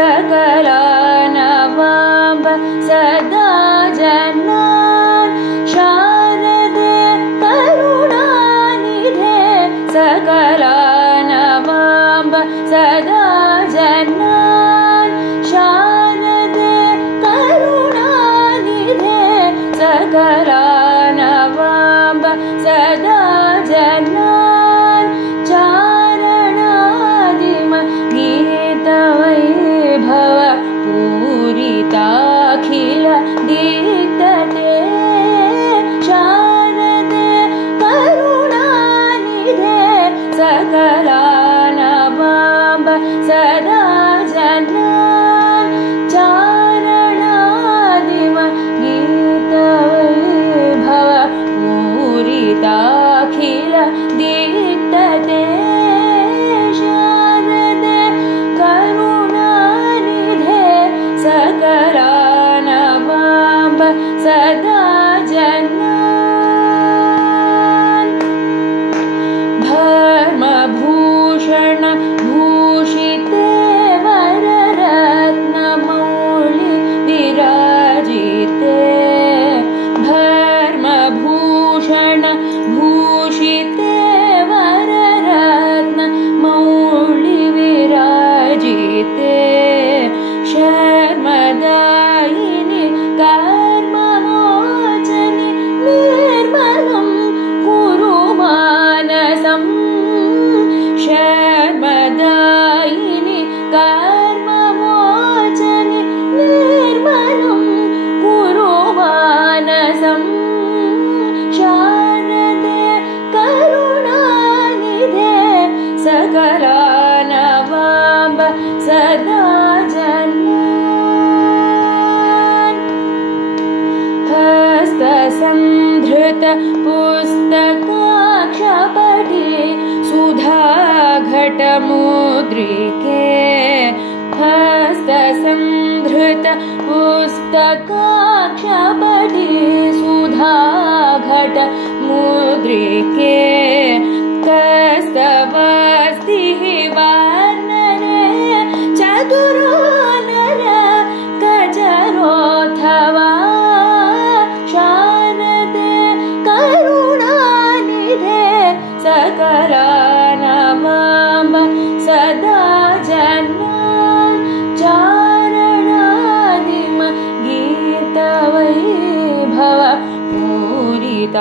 सकलानवाम्ब सदा जन्मान् शारदे करुणानिधे सकलानवाम्ब सदा जन्मान् शारदे करुणानिधे सकलानवाम्ब सदा जन्मान् चारणादिम गीतवैभव पूरिताखिल दीप्तते शारदे करुणानिधे सकलानवाम्ब सदा जन्मान् चारणादिम गीतवैभव पूरिताखिल दीप्तते शारदे करुणानिधे सकलानवाम्ब सदा जन्मान् भर्मभूषण भूषिते वररत्नमौळि विराजिते भर्मभूषण भूषिते वररत्नमौळि विराजिते शर्मदायिनि कर्ममोचनि निर्मलं कुरु मानसं शर्मदायिनि कर्ममोचनि निर्मलं कुरु मानसं शारदे करुणानिधे सकलानवाम्ब सदा जन्मान् हस्तसन्धृत पुस्तकाक्षपटे सुधाघटमुद्रिके हस्तसन्धृत पुस्तकाक्षपटे सुधाघटमुद्रिके कस्तवस्तिः वर्णने चतुरो नर कचरोऽथवा शारदे करुणानिधे सकलानवाम्ब सदा जन्मान् चारणादिम गीतवैभव पूरिताखिल